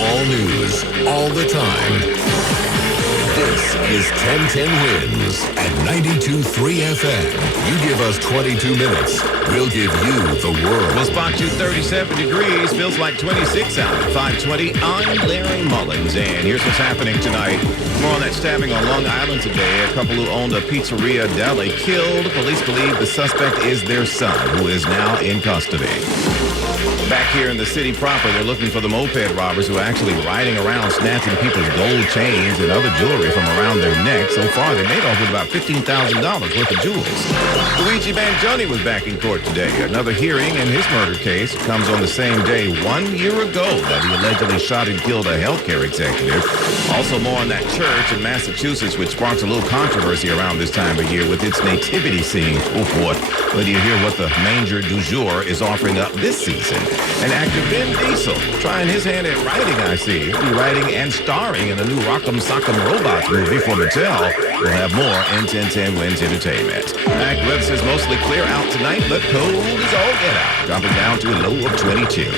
All news, all the time. This is 1010 Wins at 92.3 FM. You give us 22 minutes, we'll give you the world. We'll spot you 37 degrees, feels like 26 out at 5:20. I'm Larry Mullins, and here's what's happening tonight. More on that stabbing on Long Island today. A couple who owned a pizzeria deli killed. Police believe the suspect is their son, who is now in custody. Back here in the city proper, they're looking for the moped robbers who are actually riding around snatching people's gold chains and other jewelry from around their necks. So far, they made off with about $15,000 worth of jewels. Luigi Mangione was back in court today. Another hearing in his murder case comes on the same day 1 year ago that he allegedly shot and killed a healthcare executive. Also more on that church in Massachusetts, which sparks a little controversy around this time of year with its nativity scene. Oh boy, but you hear what the manger du jour is offering up this season. And actor Vin Diesel trying his hand at writing, I see. He'll be writing and starring in a new Rock'em Sock'em Robots movie for Mattel. We'll have more in 1010 Wins Entertainment. Weather says mostly clear out tonight, but cold as all get out. Dropping down to a low of 22.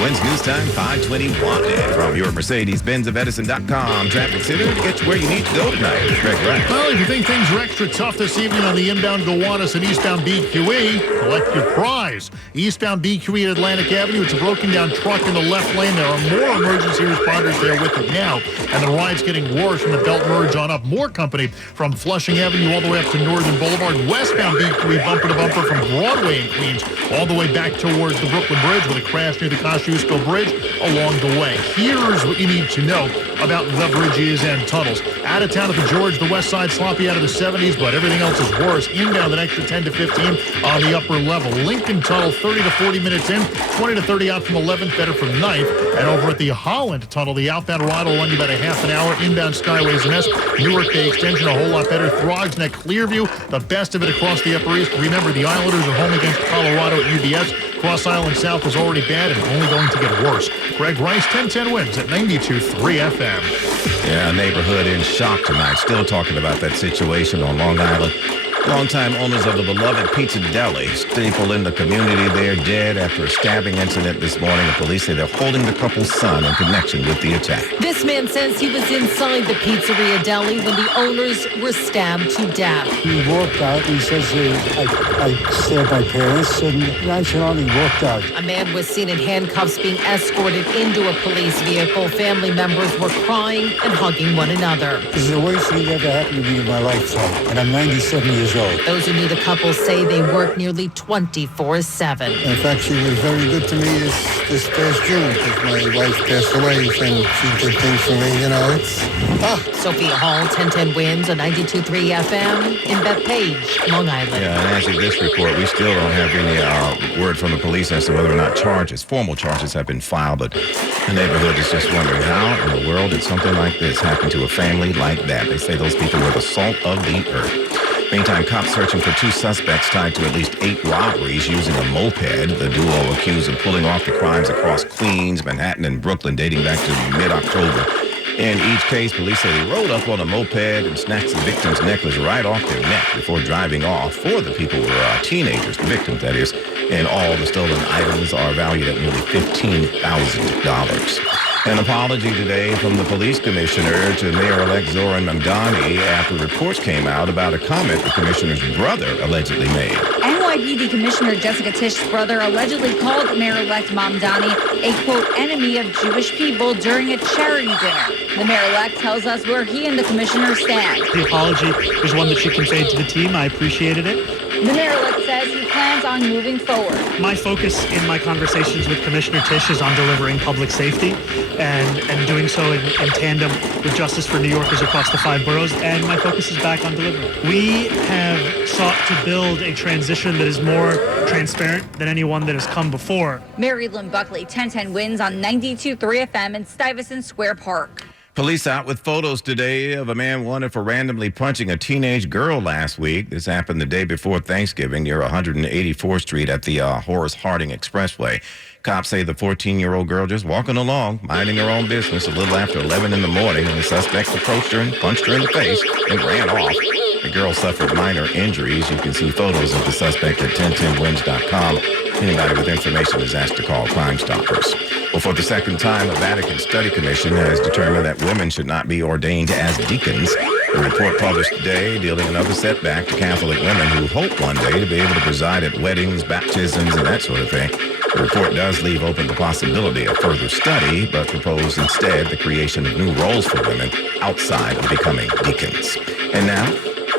Wins News Time 5:21. And from your Mercedes-Benz of Edison.com Traffic Center to get you where you need to go tonight. Greg Wright. Well, if you think things are extra tough this evening on the inbound Gowanus and eastbound BQE, collect your prize. Eastbound BQE at Atlantic Avenue, it's a broken down truck in the left lane. There are more emergency responders there with it now, and the ride's getting worse from the belt merge on up. More company from Flushing Avenue all the way up to Northern Boulevard. Westbound BQE bumper to bumper from Broadway in Queens all the way back towards the Brooklyn Bridge with a crash near the Kosciuszko Bridge along the way. Here's what you need to know about the bridges and tunnels. Out of town at the George, the west side sloppy out of the 70s, but everything else is worse. Inbound an extra 10 to 15 on the upper level. Lincoln Tunnel 30 to 40 minutes in, 20 to 30 out from 11th, better from 9th. And over at the Holland Tunnel, the outbound ride will run you about a half an hour. Inbound Skyways and S, Newark Bay Extension a whole lot better. Throgs Neck, Clearview, the best of it across the Upper East. Remember, the Islanders are home against Colorado at UBS. Cross Island South is already bad and only going to get worse. Greg Rice, 1010 Wins at 92.3 FM. Yeah, neighborhood in shock tonight. Still talking about that situation on Long Island. Longtime owners of the beloved Pizza Deli, staple in the community there, dead after a stabbing incident this morning. The police say they're holding the couple's son in connection with the attack. This man says he was inside the pizzeria deli when the owners were stabbed to death. He walked out. He says, I stabbed my parents, and nonchalantly walked out. A man was seen in handcuffs being escorted into a police vehicle. Family members were crying and hugging one another. This is the worst thing that ever happened to me in my lifetime, and I'm 97 years old. Those who knew the couple say they worked nearly 24/7. In fact, she was very good to me this past June because my wife passed away, and she did things for me, you know. Sophia Hall, 1010 Wins on 92.3 FM in Bethpage, Long Island. Yeah, and as of this report, we still don't have any word from the police as to whether or not formal charges have been filed, but the neighborhood is just wondering how in the world did something like this happen to a family like that. They say those people were the salt of the earth. Meantime, cops searching for two suspects tied to at least 8 robberies using a moped. The duo accused of pulling off the crimes across Queens, Manhattan, and Brooklyn dating back to mid-October. In each case, police say they rode up on a moped and snatched the victim's necklace right off their neck before driving off. 4 of the people were teenagers, the victims, that is, and all the stolen items are valued at nearly $15,000. An apology today from the police commissioner to Mayor-elect Zoran Mamdani after reports came out about a comment the commissioner's brother allegedly made. NYPD Commissioner Jessica Tisch's brother allegedly called Mayor-elect Mamdani a, quote, enemy of Jewish people during a charity dinner. The mayor-elect tells us where he and the commissioner stand. The apology was one that she conveyed to the team. I appreciated it. The mayor-elect says he plans on moving forward. My focus in my conversations with Commissioner Tisch is on delivering public safety and doing so in tandem with justice for New Yorkers across the 5 boroughs, and my focus is back on delivering. We have sought to build a transition that is more transparent than any one that has come before. Mary Lynn Buckley, 1010 Wins on 92.3 FM in Stuyvesant Square Park. Police out with photos today of a man wanted for randomly punching a teenage girl last week. This happened the day before Thanksgiving near 184th Street at the Horace Harding Expressway. Cops say the 14-year-old girl just walking along, minding her own business a little after 11 in the morning, and the suspect approached her and punched her in the face and ran off. The girl suffered minor injuries. You can see photos of the suspect at 1010wins.com. Anybody with information is asked to call Crime Stoppers. Well, for the second time, a Vatican study commission has determined that women should not be ordained as deacons. A report published today dealing another setback to Catholic women who hope one day to be able to preside at weddings, baptisms, and that sort of thing. The report does leave open the possibility of further study, but proposed instead the creation of new roles for women outside of becoming deacons. And now,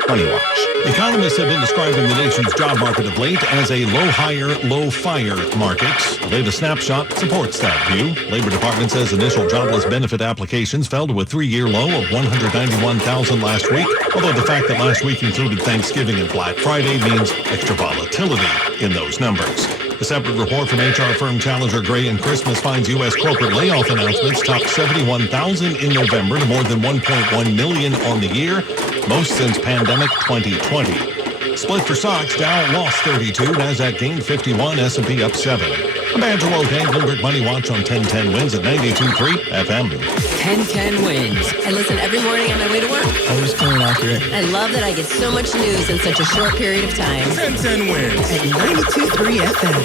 Money Watch. Economists have been describing the nation's job market of late as a low-hire, low-fire market. The latest snapshot supports that view. Labor Department says initial jobless benefit applications fell to a three-year low of 191,000 last week, although the fact that last week included Thanksgiving and Black Friday means extra volatility in those numbers. A separate report from HR firm Challenger Gray & Christmas finds U.S. corporate layoff announcements topped 71,000 in November to more than 1.1 million on the year, most since pandemic 2020. Split for stocks, Dow lost 32, Nasdaq gained 51, S&P up 7. I'm Andrew O'Day, Bloomberg Money Watch on 1010 Wins at 92.3 FM. 1010 Wins. I listen every morning on my way to work. Always feeling accurate. I love that I get so much news in such a short period of time. 1010 Wins at 92.3 FM.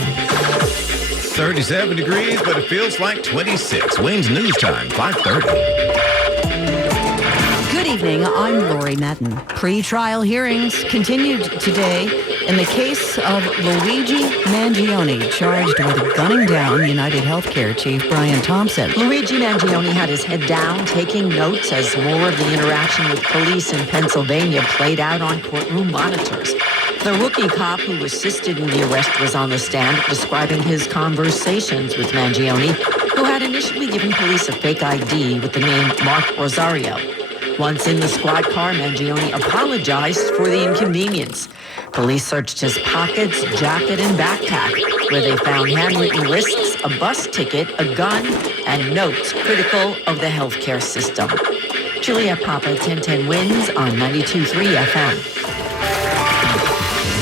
37 degrees, but it feels like 26. Wins News Time, 5:30. Good evening, I'm Lori Madden. Pre-trial hearings continued today in the case of Luigi Mangione, charged with gunning down United Healthcare Chief Brian Thompson. Luigi Mangione had his head down, taking notes as more of the interaction with police in Pennsylvania played out on courtroom monitors. The rookie cop who assisted in the arrest was on the stand describing his conversations with Mangione, who had initially given police a fake ID with the name Mark Rosario. Once in the squad car, Mangione apologized for the inconvenience. Police searched his pockets, jacket, and backpack, where they found handwritten lists, a bus ticket, a gun, and notes critical of the healthcare system. Juliet Papa, 1010 Wins on 92.3 FM.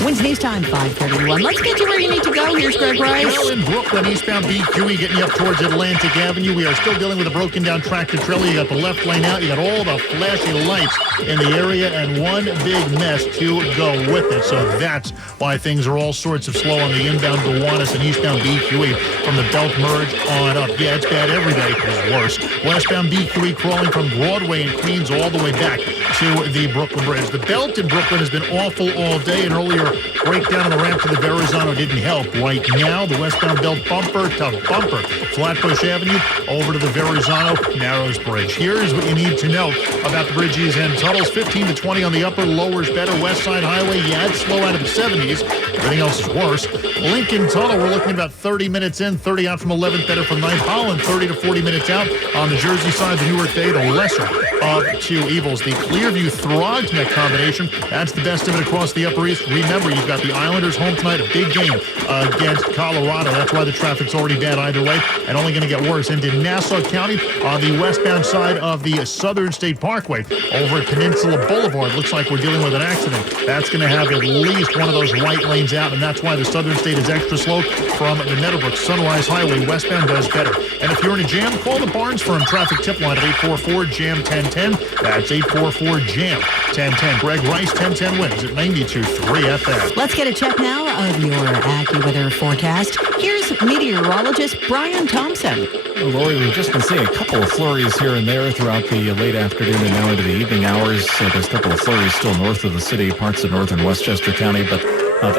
Wins News Time, 5:31. Let's get you where you need to go. Here's Greg Rice. Well, in Brooklyn, eastbound BQE getting you up towards Atlantic Avenue. We are still dealing with a broken down tractor trailer. You got the left lane out. You got all the flashy lights in the area and one big mess to go with it. So that's why things are all sorts of slow on the inbound Gowanus and eastbound BQE from the Belt merge on up. Yeah, it's bad every day. It's worse. Westbound BQE crawling from Broadway and Queens all the way back to the Brooklyn Bridge. The Belt in Brooklyn has been awful all day, and earlier breakdown on the ramp to the Verrazano didn't help. Right now, the westbound Belt bumper to bumper, Flatbush Avenue over to the Verrazano Narrows Bridge. Here's what you need to know about the bridges and tunnels. 15 to 20 on the upper, lower's better. West Side Highway, yeah, it's slow out of the 70s. Everything else is worse. Lincoln Tunnel, we're looking at about 30 minutes in, 30 out from 11th, better from 9th. Holland, 30 to 40 minutes out. On the Jersey side, the Newark Bay, the lesser of two evils. The Clearview Throgs Neck combination, that's the best of it across the Upper East. Remember, you've got the Islanders home tonight, a big game against Colorado. That's why the traffic's already bad either way and only going to get worse. Into Nassau County on the westbound side of the Southern State Parkway over at Peninsula Boulevard. Looks like we're dealing with an accident. That's going to have at least one of those right lanes out, and that's why the Southern State is extra slow from the Meadowbrook Sunrise Highway. Westbound does better. And if you're in a jam, call the Barnes Firm traffic tip line at 844-JAM-1010. That's 844-JAM-1010. Greg Rice, 1010 Wins at 92.3 FM. Let's get a check now of your AccuWeather forecast. Here's meteorologist Brian Thompson. Well, Lori, we've just been seeing a couple of flurries here and there throughout the late afternoon and now into the evening hours. There's a couple of flurries still north of the city, parts of northern Westchester County, but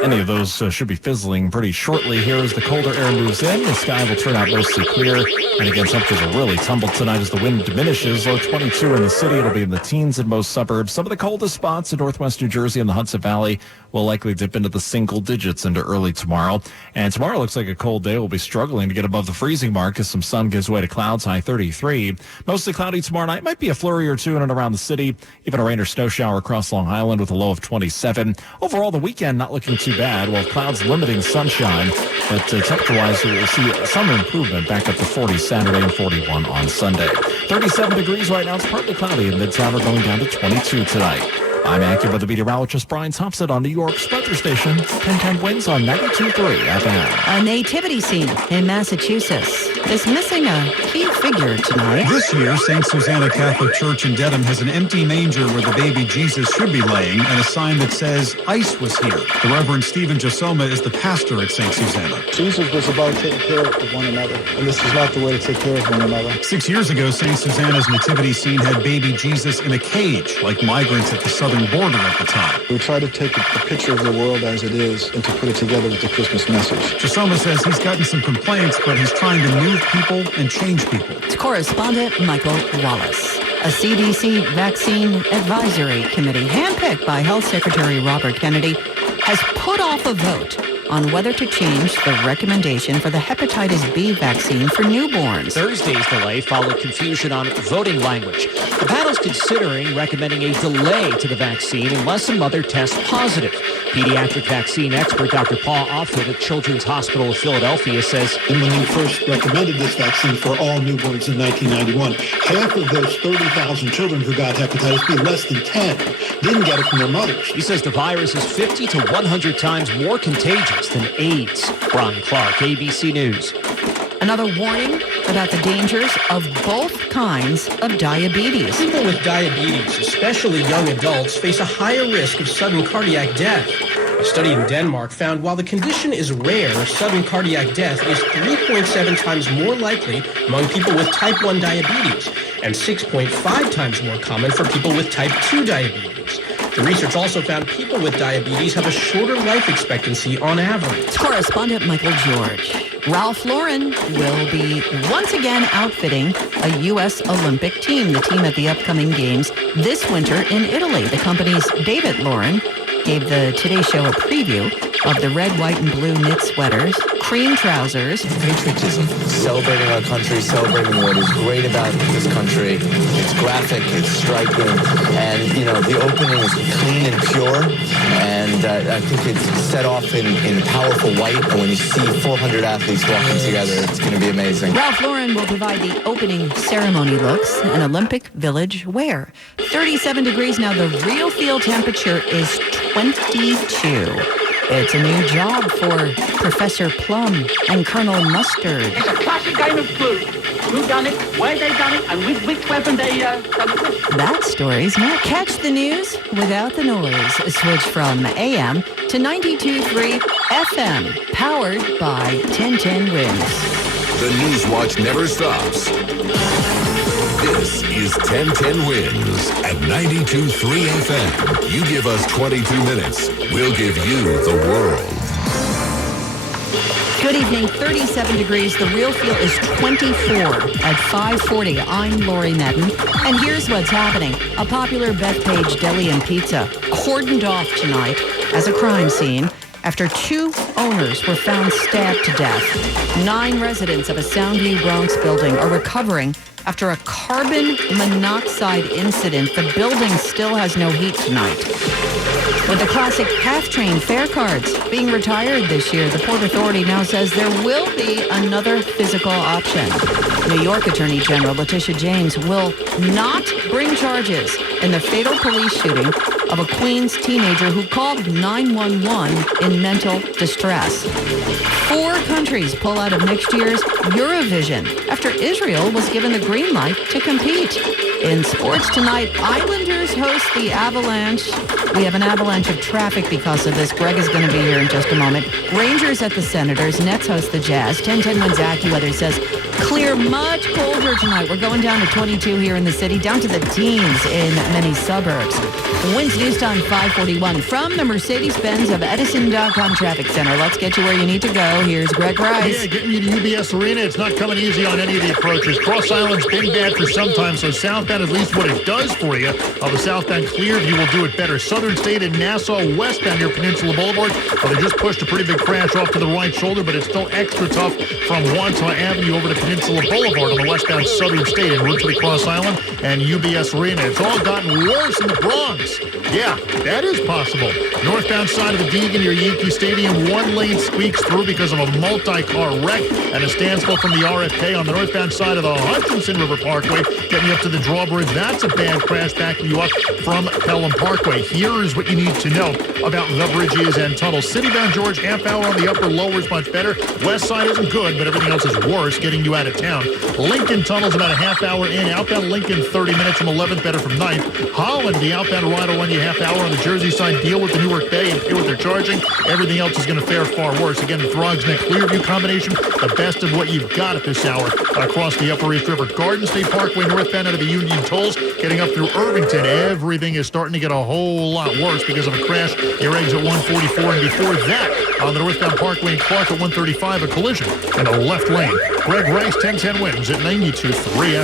any of those should be fizzling pretty shortly here as the colder air moves in. The sky will turn out mostly clear. And again, temperatures will really tumble tonight as the wind diminishes. Low 22 in the city. It'll be in the teens in most suburbs. Some of the coldest spots in northwest New Jersey and the Hudson Valley will likely dip into the single digits into early tomorrow. And tomorrow looks like a cold day. We'll be struggling to get above the freezing mark as some sun gives way to clouds, high 33. Mostly cloudy tomorrow night. Might be a flurry or two in and around the city. Even a rain or snow shower across Long Island with a low of 27. Overall, the weekend not looking too bad. Well, clouds limiting sunshine. But temperature-wise, we'll see some improvement back up to 40 Saturday and 41 on Sunday. 37 degrees right now. It's partly cloudy in Midtown. We're going down to 22 tonight. I'm AccuWeather meteorologist Brian Thompson on New York's weather station, 1010 Winds on 92.3 FM. A nativity scene in Massachusetts is missing a key figure tonight. This year, St. Susanna Catholic Church in Dedham has an empty manger where the baby Jesus should be laying and a sign that says, "Ice was here." The Reverend Stephen Jasoma is the pastor at St. Susanna. Jesus was about taking care of one another, and this is not the way to take care of one another. 6 years ago, St. Susanna's nativity scene had baby Jesus in a cage, like migrants at the southern border at the time. We try to take a picture of the world as it is and to put it together with the Christmas message. Jasoma says he's gotten some complaints, but he's trying to move people and change people. It's correspondent Michael Wallace. A CDC vaccine advisory committee, handpicked by Health Secretary Robert Kennedy, has put off a vote on whether to change the recommendation for the hepatitis B vaccine for newborns. Thursday's delay followed confusion on voting language. The panel's considering recommending a delay to the vaccine unless a mother tests positive. Pediatric vaccine expert Dr. Paul Offit at Children's Hospital of Philadelphia says, and when you first recommended this vaccine for all newborns in 1991, half of those 30,000 children who got hepatitis B, less than 10, didn't get it from their mothers. He says the virus is 50 to 100 times more contagious than AIDS. Brian Clark, ABC News. Another warning about the dangers of both kinds of diabetes. People with diabetes, especially young adults, face a higher risk of sudden cardiac death. A study in Denmark found while the condition is rare, sudden cardiac death is 3.7 times more likely among people with type 1 diabetes and 6.5 times more common for people with type 2 diabetes. The research also found people with diabetes have a shorter life expectancy on average. Correspondent Michael George. Ralph Lauren will be once again outfitting a U.S. Olympic team, the team at the upcoming games this winter in Italy. The company's David Lauren gave the Today Show a preview of the red, white, and blue knit sweaters, cream trousers. Patriotism, celebrating our country, celebrating what is great about this country. It's graphic, it's striking, and, you know, the opening is clean and pure, and I think it's set off in powerful white, and when you see 400 athletes walking together, it's going to be amazing. Ralph Lauren will provide the opening ceremony looks and Olympic Village wear. 37 degrees now. The real field temperature is 22. It's a new job for Professor Plum and Colonel Mustard. It's a classic game of Clue. Who done it, where they done it, and with which weapon they done it. That story's now. Catch the news without the noise. Switch from AM to 92.3 FM. Powered by 1010 Winds. The News Watch never stops. This is 1010 Winds at 92.3 FM. You give us 22 minutes, we'll give you the world. Good evening, 37 degrees. The real feel is 24 at 5:40. I'm Lori Madden, and here's what's happening. A popular Bethpage deli and pizza cordoned off tonight as a crime scene after two owners were found stabbed to death. 9 residents of a Soundview Bronx building are recovering after a carbon monoxide incident. The building still has no heat tonight. With the classic half-train fare cards being retired this year, the Port Authority now says there will be another physical option. New York Attorney General Letitia James will not bring charges in the fatal police shooting of a Queens teenager who called 911 in mental distress. 4 countries pull out of next year's Eurovision after Israel was given the green light to compete. In sports tonight, Islanders host the Avalanche. We have an avalanche of traffic because of this. Greg is going to be here in just a moment. Rangers at the Senators. Nets host the Jazz. 1010 Winds AccuWeather says clear, much colder tonight. We're going down to 22 here in the city, down to the teens in many suburbs. Winds News Time 541 from the Mercedes-Benz of Edison.com Traffic Center. Let's get you where you need to go. Here's Greg Rice. Yeah, getting you to UBS Arena. It's not coming easy on any of the approaches. Cross Island's been bad for some time, so southbound, at least what it does for you. The southbound Clearview will do it better. Southern State and Nassau westbound near Peninsula Boulevard. They just pushed a pretty big crash off to the right shoulder, but it's still extra tough from Wantaw Avenue over to Peninsula Boulevard on the westbound Southern State en route to the Cross Island and UBS Arena. It's all gotten worse in the Bronx. Yeah, that is possible. Northbound side of the Deegan near Yankee Stadium, one lane squeaks through because of a multi-car wreck and a standstill from the RFK. On the northbound side of the Hutchinson River Parkway, getting you up to the drawbridge. That's a bad crash backing you up from Pelham Parkway. Here is what you need to know about the bridges and tunnels. Citybound George, half hour on the upper, lower is much better. West side isn't good, but everything else is worse, getting you out of town. Lincoln Tunnel's about a half hour in. Outbound Lincoln, 30 minutes from 11th, better from 9th. Holland, the outbound ride will run you half hour on the Jersey side. Deal with the Newark Bay and pay what they're charging. Everything else is going to fare far worse. Again, the Throgs Neck Clearview combination, the best of what you've got at this hour across the Upper East River. Garden State Parkway northbound out of the Union Tolls, getting up through Irvington. Everything is starting to get a whole lot worse because of a crash. Your exit 144, and before that, on the northbound Parkway in Clark at 135, a collision in the left lane. Greg Rice, 1010 wins at 92.3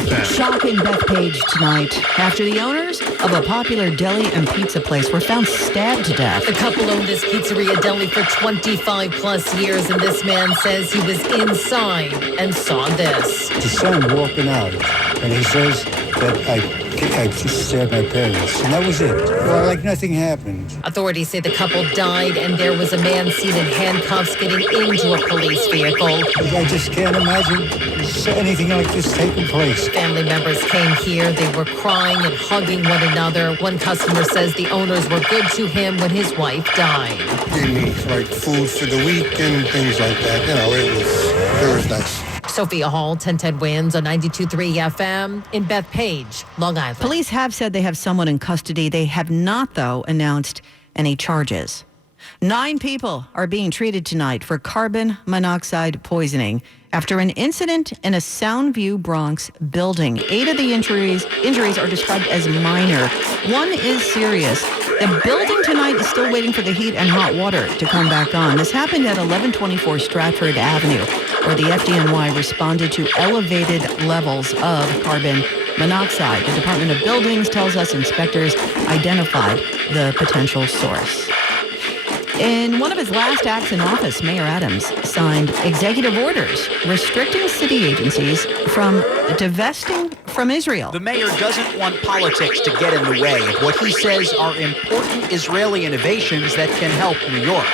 FM. Shocking Bethpage tonight after the owners of a popular deli and pizza place were found stabbed to death. The couple owned this pizzeria deli for 25 plus years, and this man says he was inside and saw this. The son walking out, and he says that I just stabbed my parents, and that was it. Well, like nothing happened. Authorities say the couple died, and there was a man seen in handcuffs getting into a police vehicle. I just can't imagine anything like this taking place. Family members came here. They were crying and hugging one another. One customer says the owners were good to him when his wife died. Gave me like food for the week and things like that. You know, it was nice. Sophia Hall, 1010 wins on 92.3 FM in Bethpage, Long Island. Police have said they have someone in custody. They have not, though, announced any charges. 9 people are being treated tonight for carbon monoxide poisoning after an incident in a Soundview Bronx building. 8 of the injuries are described as minor. 1 is serious. The building tonight is still waiting for the heat and hot water to come back on. This happened at 1124 Stratford Avenue, where the FDNY responded to elevated levels of carbon monoxide. The Department of Buildings tells us inspectors identified the potential source. In one of his last acts in office, Mayor Adams signed executive orders restricting city agencies from divesting from Israel. The mayor doesn't want politics to get in the way of what he says are important Israeli innovations that can help New York.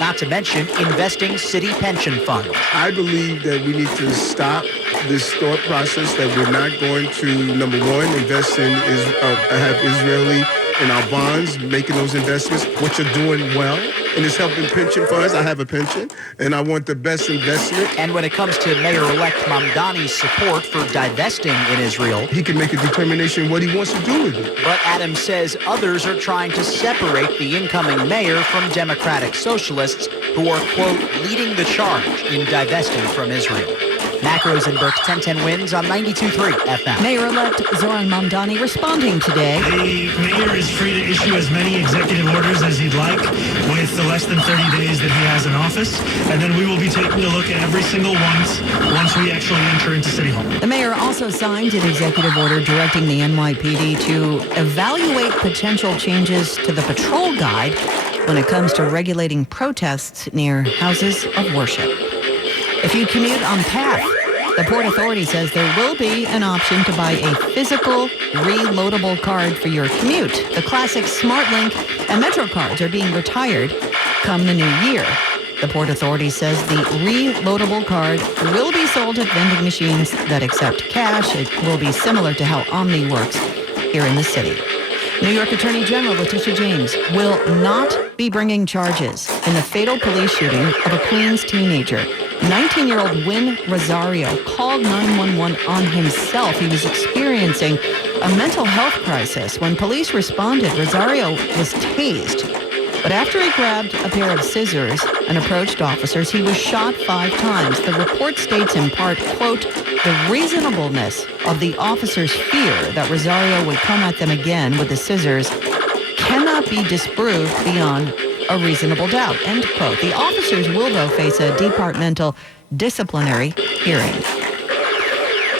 Not to mention investing city pension funds. I believe that we need to stop this thought process that we're not going to, number one, invest in, have Israeli in our bonds, making those investments. What you're doing well, and it's helping pension funds. I have a pension, and I want the best investment. And when it comes to Mayor-elect Mamdani's support for divesting in Israel, he can make a determination what he wants to do with it. But Adams says others are trying to separate the incoming mayor from Democratic socialists who are, quote, leading the charge in divesting from Israel. Mac Rosenberg's 1010 wins on 92.3 FM. Mayor-elect Zoran Mamdani responding today. The mayor is free to issue as many executive orders as he'd like with the less than 30 days that he has in office, and then we will be taking a look at every single one once we actually enter into City Hall. The mayor also signed an executive order directing the NYPD to evaluate potential changes to the patrol guide when it comes to regulating protests near houses of worship. If you commute on PATH, the Port Authority says there will be an option to buy a physical, reloadable card for your commute. The classic SmartLink and Metro cards are being retired come the new year. The Port Authority says the reloadable card will be sold at vending machines that accept cash. It will be similar to how Omni works here in the city. New York Attorney General Letitia James will not be bringing charges in the fatal police shooting of a Queens teenager. 19-year-old Wynn Rosario called 911 on himself. He was experiencing a mental health crisis. When police responded, Rosario was tased. But after he grabbed a pair of scissors and approached officers, he was shot 5 times. The report states in part, quote, the reasonableness of the officers' fear that Rosario would come at them again with the scissors cannot be disproved beyond a reasonable doubt, end quote. The officers will, though, face a departmental disciplinary hearing.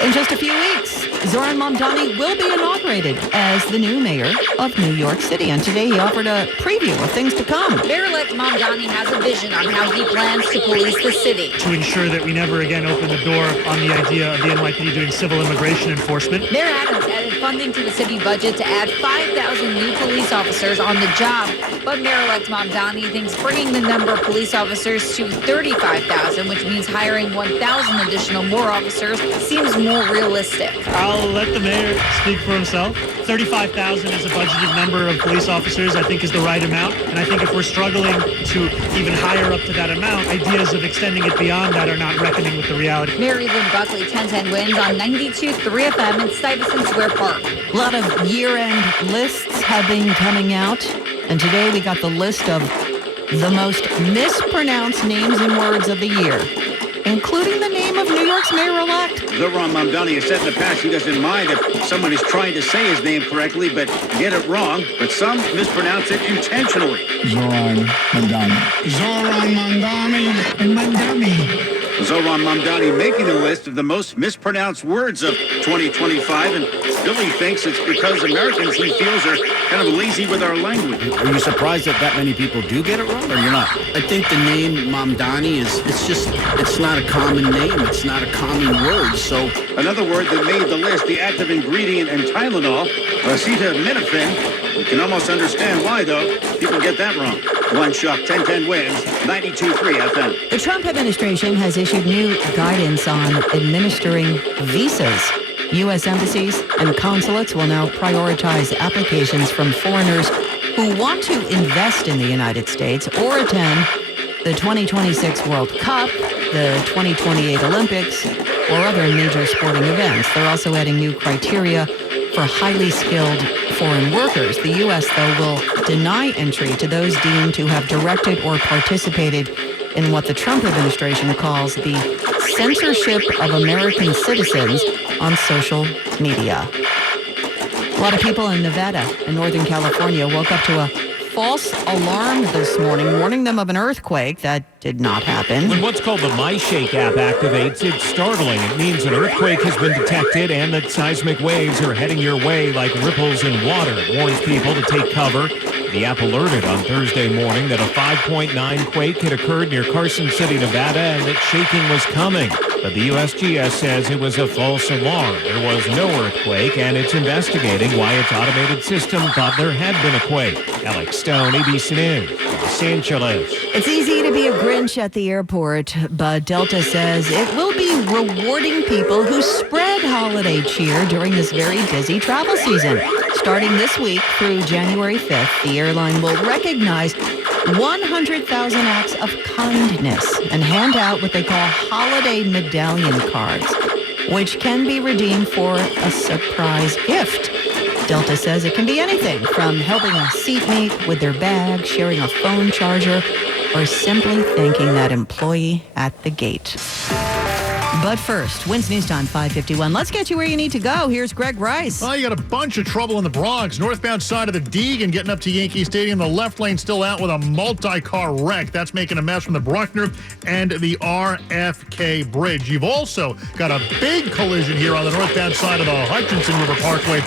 In just a few weeks, Zoran Mamdani will be inaugurated as the new mayor of New York City. And today he offered a preview of things to come. Mayor-elect Mamdani has a vision on how he plans to police the city. To ensure that we never again open the door on the idea of the NYPD doing civil immigration enforcement. Mayor Adams added funding to the city budget to add 5,000 new police officers on the job. But Mayor-elect Mamdani thinks bringing the number of police officers to 35,000, which means hiring 1,000 additional more officers, seems more realistic. I'll let the mayor speak for himself. 35,000 is a budgeted number of police officers, I think, is the right amount. And I think if we're struggling to even higher up to that amount, ideas of extending it beyond that are not reckoning with the reality. Mary Lynn Buckley, 1010 Wins on 92.3 FM in Stuyvesant Square Park. A lot of year-end lists have been coming out. And today we got the list of the most mispronounced names and words of the year, including the name of New York's mayor-elect. Zoran Mamdani has said in the past he doesn't mind if someone is trying to say his name correctly but get it wrong, but some mispronounce it intentionally. Zoran Mamdani. Zoran Mamdani. Mamdani. Zoran Mamdani making the list of the most mispronounced words of 2025, and Billy thinks it's because Americans, he feels, are kind of lazy with our language. Are you surprised that many people do get it wrong, or you're not? I think the name Mamdani it's not a common name. It's not a common word, so... Another word that made the list, the active ingredient in Tylenol, acetaminophen. You can almost understand why, though. People get that wrong. One Shock, 1010 Wins, 92.3 FM. The Trump administration has issued new guidance on administering visas. U.S. embassies and consulates will now prioritize applications from foreigners who want to invest in the United States or attend the 2026 World Cup, the 2028 Olympics, or other major sporting events. They're also adding new criteria for highly skilled foreign workers. The U.S., though, will deny entry to those deemed to have directed or participated in what the Trump administration calls the censorship of American citizens on social media. A lot of people in Nevada and Northern California woke up to a false alarm this morning, warning them of an earthquake that did not happen. When what's called the MyShake app activates, it's startling. It means an earthquake has been detected and that seismic waves are heading your way like ripples in water. It warns people to take cover. The app alerted on Thursday morning that a 5.9 quake had occurred near Carson City, Nevada, and that shaking was coming. But the USGS says it was a false alarm. There was no earthquake, and it's investigating why its automated system thought there had been a quake. Alex Stone, ABC News, Los Angeles. It's easy to be a Grinch at the airport, but Delta says it will be rewarding people who spread holiday cheer during this very busy travel season. Starting this week through January 5th, the airline will recognize 100,000 acts of kindness and hand out what they call holiday medallion cards, which can be redeemed for a surprise gift. Delta says it can be anything from helping a seatmate with their bag, sharing a phone charger, or simply thanking that employee at the gate. But first, Wins News Time 551. Let's get you where you need to go. Here's Greg Rice. Oh, you got a bunch of trouble in the Bronx. Northbound side of the Deegan getting up to Yankee Stadium. The left lane still out with a multi-car wreck. That's making a mess from the Bruckner and the RFK Bridge. You've also got a big collision here on the northbound side of the Hutchinson River Parkway.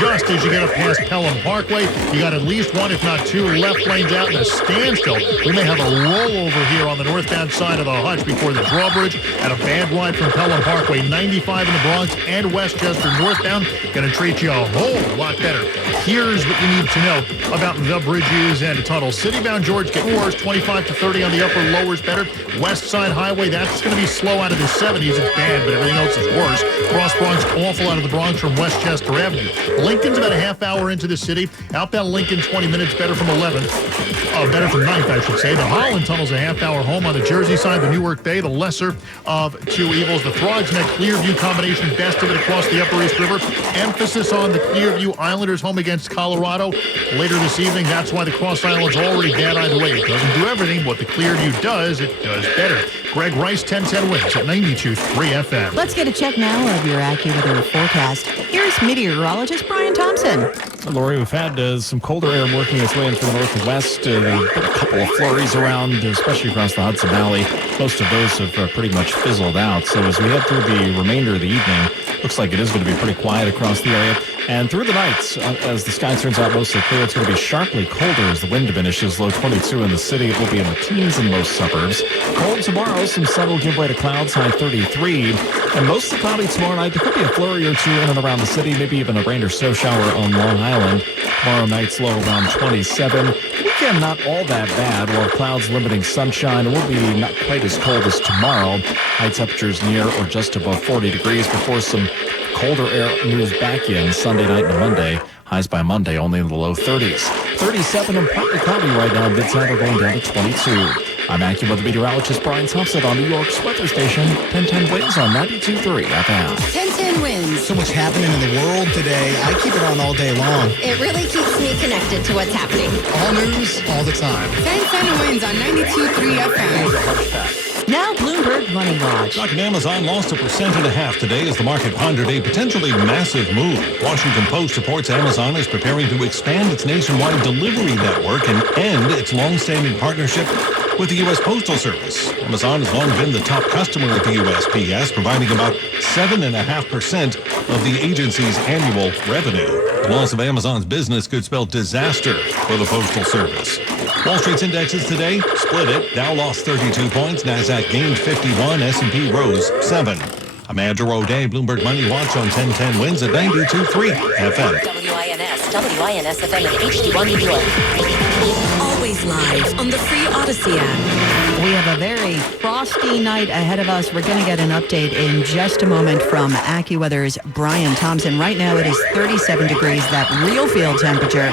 Just as you get up past Pelham Parkway, you got at least one, if not two, left lanes out in a standstill. We may have a rollover here on the northbound side of the Hutch before the drawbridge and a bad ride from Pelham Parkway. 95 in the Bronx and Westchester northbound. Going to treat you a whole lot better. Here's what you need to know about the bridges and tunnels. Citybound George getting worse. 25 to 30 on the upper, lower's better. West Side Highway, that's going to be slow out of the 70s. It's bad, but everything else is worse. Cross Bronx, awful out of the Bronx from Westchester Avenue. Lincoln's about a half hour into the city. Outbound Lincoln, 20 minutes better from 11th. Better from 9th, I should say. The Holland Tunnel's a half hour home on the Jersey side. The Newark Bay, the lesser of two evils. The Throgs Neck Clearview combination, best of it across the Upper East River. Emphasis on the Clearview Islanders home against Colorado later this evening. That's why the Cross Island's already bad either way. It doesn't do everything. What the Clearview does, it does better. Greg Rice, 1010 Wins at 92.3 FM. Let's get a check now of your AccuWeather forecast. Here's meteorologist Brian Thompson. Lori, we've had some colder air working its way in from the north and west. Been a couple of flurries around, especially across the Hudson Valley. Most of those have pretty much fizzled out. So as we head through the remainder of the evening, looks like it is going to be pretty quiet across the area. And through the nights, as the sky turns out mostly clear, it's going to be sharply colder as the wind diminishes. Low 22 in the city. It will be in the teens in most suburbs. Cold tomorrow. Some sun will give way to clouds. High 33. And mostly cloudy tomorrow night. There could be a flurry or two in and around the city. Maybe even a rain or snow shower on Long Island. Tomorrow night's low around 27. Weekend not all that bad. We'll have clouds limiting sunshine. It will be not quite as cold as tomorrow. High temperatures near or just above 40 degrees before some colder air moves back in Sunday night and Monday. Highs by Monday only in the low 30s. 37 and partly cloudy right now. Mid-side are going down to 22. I'm AccuWeather meteorologist Brian Thompson on New York's weather station. 1010 Winds on 92.3 FM. 1010 Winds. So much happening in the world today. I keep it on all day long. It really keeps me connected to what's happening. All news, all the time. 1010 Winds on 92.3 FM. Now Bloomberg Money Watch. Stock in Amazon lost 1.5% today as the market pondered a potentially massive move. Washington Post reports Amazon is preparing to expand its nationwide delivery network and end its long-standing partnership with the U.S. Postal Service. Amazon has long been the top customer of the USPS, providing about 7.5% of the agency's annual revenue. The loss of Amazon's business could spell disaster for the Postal Service. Wall Street's indexes today split it. Dow lost 32 points. NASDAQ gained 51. S&P rose 7. I'm Andrew O'Day, Bloomberg Money Watch on 1010 Winds at 92.3 FM. WINS FM and HD1 New York. Always live on the free Odyssey app. We have a very frosty night ahead of us. We're going to get an update in just a moment from AccuWeather's Brian Thompson. Right now it is 37 degrees. That real field temperature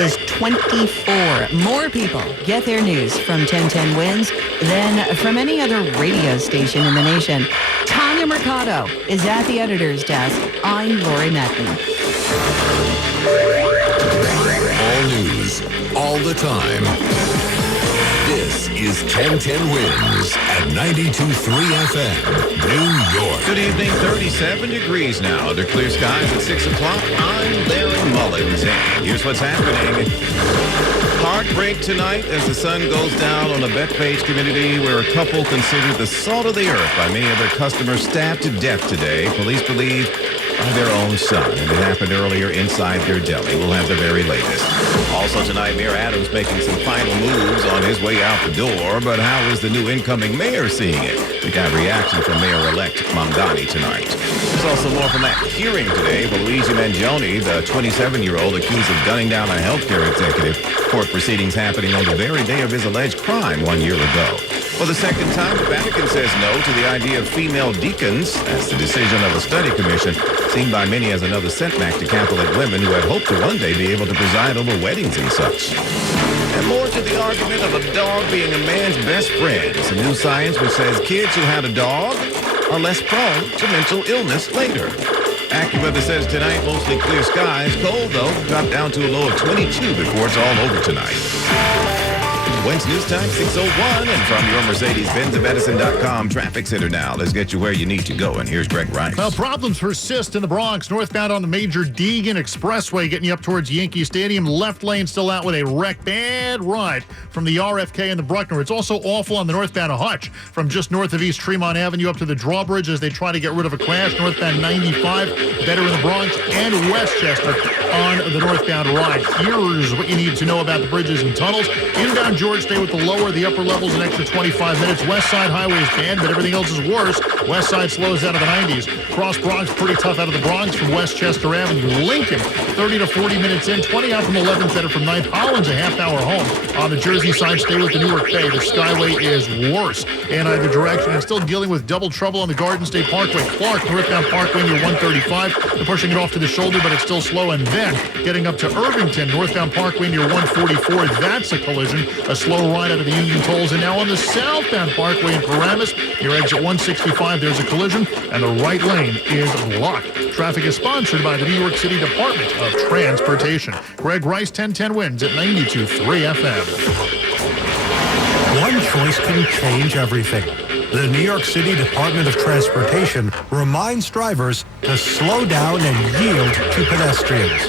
is 24. More people get their news from 1010 Winds than from any other radio station in the nation. Tanya Mercado is at the editor's desk. I'm Lori Metten. All news, all the time. This is 1010 Winds at 92.3 FM, New York. Good evening, 37 degrees now under clear skies at 6 o'clock. I'm Larry Mullins, and here's what's happening. Heartbreak tonight as the sun goes down on a Bethpage community where a couple considered the salt of the earth by many of their customers stabbed to death today. Police believe by their own son, and it happened earlier inside their deli. We'll have the very latest. Also tonight, Mayor Adams making some final moves on his way out the door, but how is the new incoming mayor seeing it? We got reaction from Mayor-elect Mamdani tonight. There's also more from that hearing today. Luigi Mangione, the 27-year-old accused of gunning down a healthcare executive. Court proceedings happening on the very day of his alleged crime 1 year ago. For the second time, the Vatican says no to the idea of female deacons. That's the decision of a study commission, seen by many as another setback to Catholic women who had hoped to one day be able to preside over weddings and such. And more to the argument of a dog being a man's best friend. Some new science which says kids who had a dog are less prone to mental illness later. AccuWeather says tonight, mostly clear skies. Cold, though, drop down to a low of 22 before it's all over tonight. Wednesday news time, 6:01, and from your Mercedes-Benz of Edison.com traffic center now. Let's get you where you need to go, and here's Greg Rice. Well, problems persist in the Bronx. Northbound on the major Deegan Expressway, getting you up towards Yankee Stadium. Left lane still out with a wreck. Bad ride from the RFK and the Bruckner. It's also awful on the northbound of Hutch, from just north of East Tremont Avenue up to the drawbridge as they try to get rid of a crash. Northbound 95, better in the Bronx and Westchester on the northbound ride. Here's what you need to know about the bridges and tunnels. Inbound George, stay with the lower, the upper levels an extra 25 minutes. West Side Highway is bad, but everything else is worse. West Side slows out of the 90s. Cross Bronx, pretty tough out of the Bronx from Westchester Avenue. Lincoln, 30 to 40 minutes in. 20 out from 11th, better from 9th. Holland's a half-hour home. On the Jersey side, stay with the Newark Bay. The Skyway is worse in either direction. And still dealing with double trouble on the Garden State Parkway. Clark, northbound Parkway near 135. They're pushing it off to the shoulder, but it's still slow. And then getting up to Irvington, northbound Parkway near 144. That's a collision. A slow ride out of the Union Tolls. And now on the southbound Parkway in Paramus, near exit 165, there's a collision, and the right lane is blocked. Traffic is sponsored by the New York City Department of Transportation. Greg Rice, 1010 Winds at 92.3 FM. One choice can change everything. The New York City Department of Transportation reminds drivers to slow down and yield to pedestrians.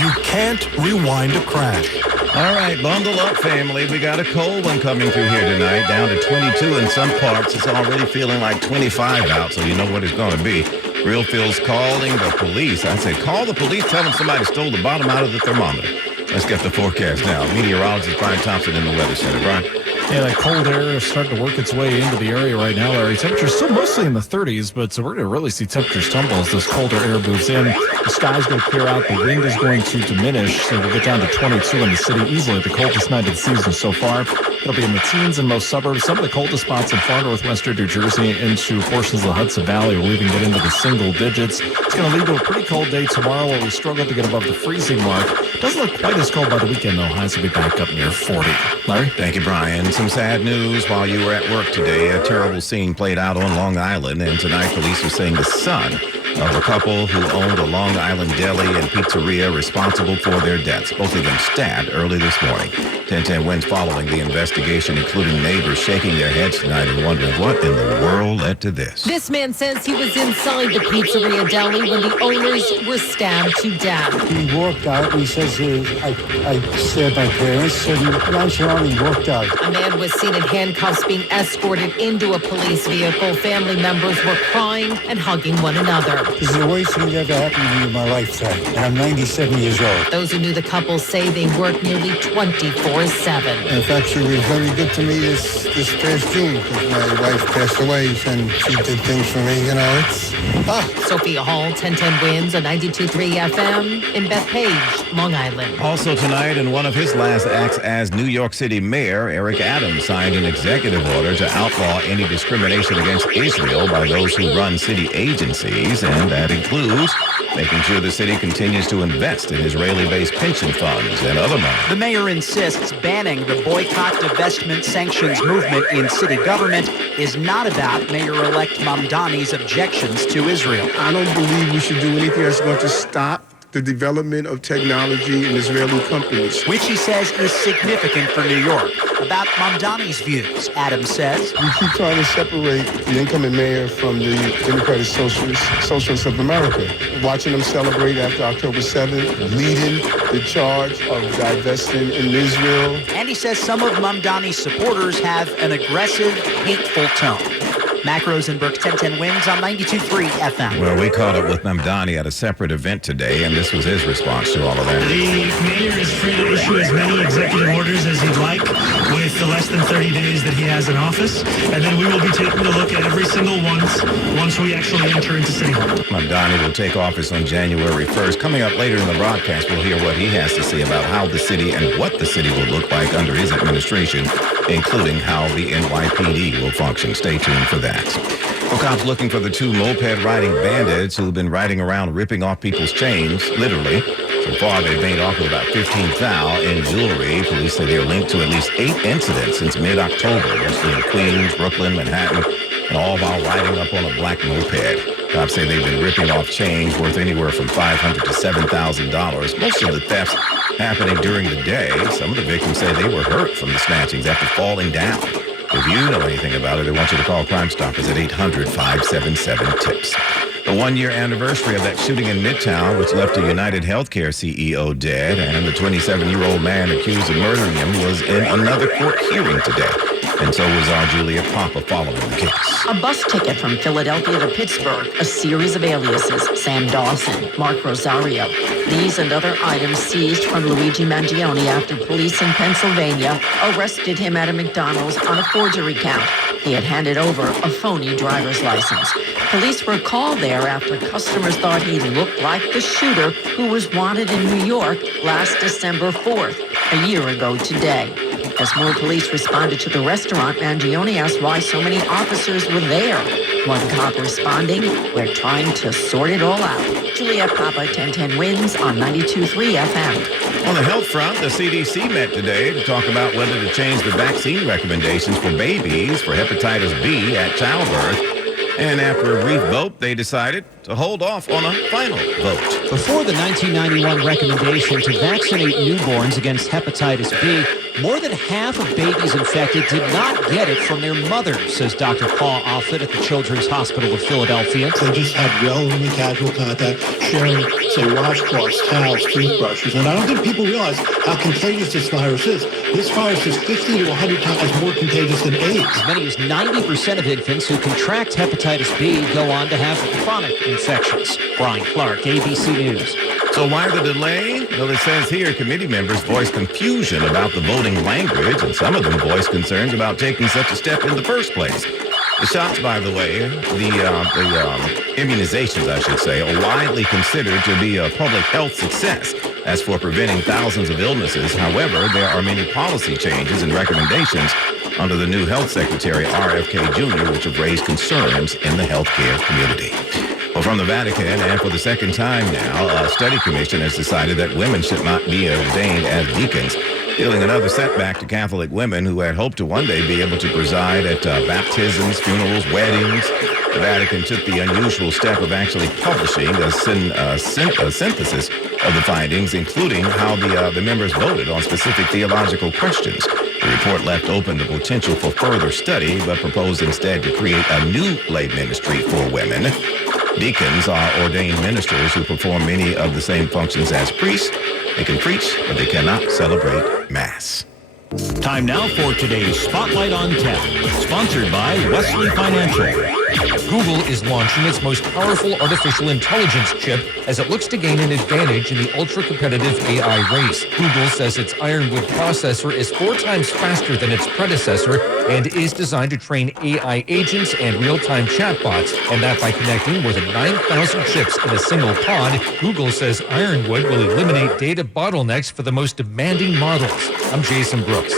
You can't rewind a crash. All right, bundle up, family. We got a cold one coming through here tonight, down to 22 in some parts. It's already feeling like 25 out, so you know what it's going to be. Real Phil's calling the police. I said, call the police. Tell them somebody stole the bottom out of the thermometer. Let's get the forecast now. Meteorologist Brian Thompson in the Weather Center. Brian? Yeah, that cold air is starting to work its way into the area right now, Larry. Temperatures still mostly in the 30s, but so we're going to really see temperatures tumble as this colder air moves in. The sky's going to clear out. The wind is going to diminish, so we'll get down to 22 in the city, easily the coldest night of the season so far. It'll be in the teens in most suburbs. Some of the coldest spots in far northwestern New Jersey into portions of the Hudson Valley. We'll even get into the single digits. It's going to lead to a pretty cold day tomorrow where we struggle to get above the freezing mark. Doesn't look quite as cold by the weekend, though. Highs will be back up near 40. Larry? Thank you, Brian. Some sad news while you were at work today. A terrible scene played out on Long Island, and tonight police are saying the son of a couple who owned a Long Island deli and pizzeria responsible for their deaths. Both of them stabbed early this morning. 1010 Winds following the investigation, including neighbors shaking their heads tonight and wondering what in the world led to this. This man says he was inside the pizzeria deli when the owners were stabbed to death. He walked out and he says, I stabbed my parents, and nonchalantly walked out. A man was seen in handcuffs being escorted into a police vehicle. Family members were crying and hugging one another. This is the worst thing that ever happened to me in my lifetime, and I'm 97 years old. Those who knew the couple say they worked nearly 24/7. In fact, she was very good to me this past June because my wife passed away and she did things for me. You know, it's... Sophia Hall, 1010 Winds on 92.3 FM in Bethpage, Long Island. Also tonight, in one of his last acts as New York City Mayor, Eric Adams signed an executive order to outlaw any discrimination against Israel by those who run city agencies, and that includes making sure the city continues to invest in Israeli-based pension funds and other money. The mayor insists banning the boycott, divestment, sanctions movement in city government is not about Mayor-elect Mamdani's objections to Israel. I don't believe we should do anything that's going to stop the development of technology in Israeli companies, which he says is significant for New York. About Mamdani's views, Adams says, we keep trying to separate the incoming mayor from the Democratic Socialists of America. Watching them celebrate after October 7th, leading the charge of divesting in Israel. And he says some of Mamdani's supporters have an aggressive, hateful tone. Mac Rosenberg, 1010 Winds on 92.3 FM. Well, we caught up with Mamdani at a separate event today, and this was his response to all of that. The mayor is free to issue as many executive orders as he'd like with the less than 30 days that he has in office, and then we will be taking a look at every single one once we actually enter into City Hall. Mamdani will take office on January 1st. Coming up later in the broadcast, we'll hear what he has to say about how the city and what the city will look like under his administration, including how the NYPD will function. Stay tuned for that. Well, cops looking for the two moped-riding bandits who've been riding around ripping off people's chains, literally. So far, they've made off with about 15 thou in jewelry. Police say they're linked to at least 8 incidents since mid-October, mostly in Queens, Brooklyn, Manhattan, and all while riding up on a black moped. Cops say they've been ripping off chains worth anywhere from $500 to $7,000. Most of the thefts happening during the day. Some of the victims say they were hurt from the snatchings after falling down. If you know anything about it, I want you to call Crime Stoppers at 800-577-TIPS. The 1-year anniversary of that shooting in Midtown, which left a United Healthcare CEO dead, and the 27-year-old man accused of murdering him was in another court hearing today. And so was our Julia Papa following the case. A bus ticket from Philadelphia to Pittsburgh, a series of aliases, Sam Dawson, Mark Rosario. These and other items seized from Luigi Mangione after police in Pennsylvania arrested him at a McDonald's on a forgery count. He had handed over a phony driver's license. Police were called there after customers thought he looked like the shooter who was wanted in New York last December 4th, a year ago today. As more police responded to the restaurant, Mangione asked why so many officers were there. One cop responding, "We're trying to sort it all out." Juliet Papa, 1010 Winds on 92.3 FM. On the health front, the CDC met today to talk about whether to change the vaccine recommendations for babies for hepatitis B at childbirth. And after a brief vote, they decided to hold off on a final vote. Before the 1991 recommendation to vaccinate newborns against hepatitis B, More than half of babies infected did not get it from their mother, says Dr. Paul Offit at the Children's Hospital of Philadelphia. They just had relatively casual contact, sharing, say, washcloths, towels, toothbrushes. And I don't think people realize how contagious this virus is. This virus is 50 to 100 times more contagious than AIDS. As many as 90% of infants who contract hepatitis B go on to have chronic infections. Brian Clark, ABC News. So why the delay? Well, it says here committee members voiced confusion about the voting language, and some of them voiced concerns about taking such a step in the first place. The shots, by the way, the immunizations, I should say, are widely considered to be a public health success as for preventing thousands of illnesses. However, there are many policy changes and recommendations under the new health secretary, RFK Jr., which have raised concerns in the healthcare community. Well, from the Vatican, and for the second time now, a study commission has decided that women should not be ordained as deacons, dealing another setback to Catholic women who had hoped to one day be able to preside at baptisms, funerals, weddings. The Vatican took the unusual step of actually publishing a synthesis of the findings, including how the members voted on specific theological questions. The report left open the potential for further study, but proposed instead to create a new lay ministry for women. Deacons are ordained ministers who perform many of the same functions as priests. They can preach, but they cannot celebrate Mass. Time now for today's Spotlight on Tech, sponsored by Wesley Financial. Google is launching its most powerful artificial intelligence chip as it looks to gain an advantage in the ultra-competitive AI race. Google says its Ironwood processor is 4 times faster than its predecessor and is designed to train AI agents and real-time chatbots, and that by connecting more than 9,000 chips in a single pod. Google says Ironwood will eliminate data bottlenecks for the most demanding models. I'm Jason Brooks.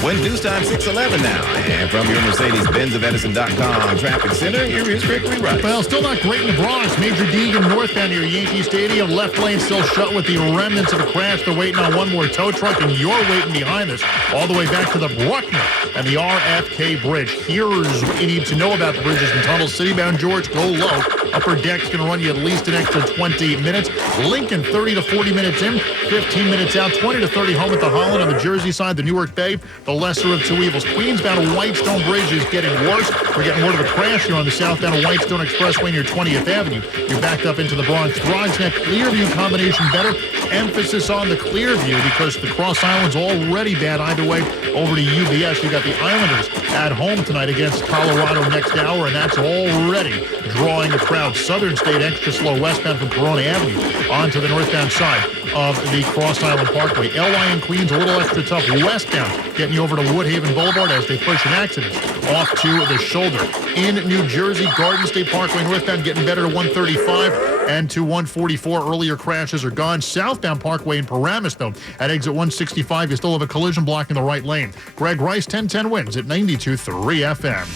When news time 6:11 now, and from your Mercedes-Benz of Edison.com traffic center, here is Gregory Rice. Well, still not great in the Bronx. Major Deegan northbound near Yankee Stadium. Left lane still shut with the remnants of a crash. They're waiting on one more tow truck, and you're waiting behind us all the way back to the Bruckner and the RFK Bridge. Here's what you need to know about the bridges and tunnels. Citybound George, go low. Upper deck's going to run you at least an extra 20 minutes. Lincoln, 30 to 40 minutes in, 15 minutes out, 20 to 30 home at the Holland on the Jersey side, the Newark Bay, the lesser of two evils. Queensbound Whitestone Bridge is getting worse. We're getting word of a crash here on the southbound Whitestone Expressway near 20th Avenue. You're backed up into the Bronx. Thrives Neck, Clearview combination better. Emphasis on the Clearview because the Cross Island's already bad either way. Over to UBS. You got the Islanders at home tonight against Colorado next hour, and that's already drawing a crowd. Southern State extra slow westbound from Corona Avenue onto the northbound side of the Cross Island Parkway. LI and Queens a little extra tough westbound, getting you over to Woodhaven Boulevard as they push an accident off to the shoulder. In New Jersey, Garden State Parkway northbound getting better to 135 and to 144. Earlier crashes are gone. Southbound Parkway in Paramus, though, at exit 165, you still have a collision blocking the right lane. Greg Rice, 1010 wins at 92.3 FM.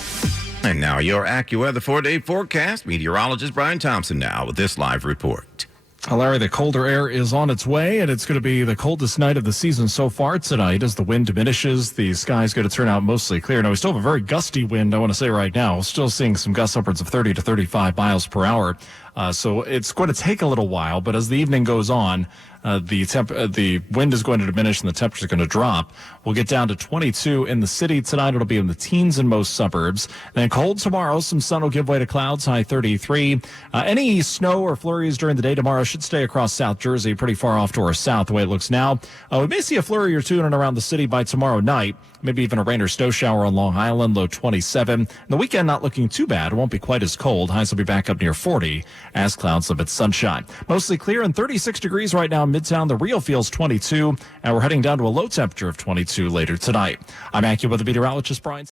And now your AccuWeather 4-day forecast. Meteorologist Brian Thompson now with this live report. Larry, the colder air is on its way, and it's going to be the coldest night of the season so far tonight. As the wind diminishes, the sky's going to turn out mostly clear. Now, we still have a very gusty wind, I want to say right now. Still seeing some gusts upwards of 30 to 35 miles per hour. So it's going to take a little while, but as the evening goes on, the wind is going to diminish and the temperature is going to drop. We'll get down to 22 in the city tonight. It'll be in the teens in most suburbs. Then cold tomorrow. Some sun will give way to clouds, high 33. Any snow or flurries during the day tomorrow should stay across South Jersey, pretty far off to our south the way it looks now. We may see a flurry or two in and around the city by tomorrow night. Maybe even a rain or snow shower on Long Island, low 27. And the weekend not looking too bad. It won't be quite as cold. Highs will be back up near 40 as clouds limit sunshine. Mostly clear and 36 degrees right now in Midtown. The real feels 22, and we're heading down to a low temperature of 22 later tonight. I'm AccuWeather meteorologist Brian.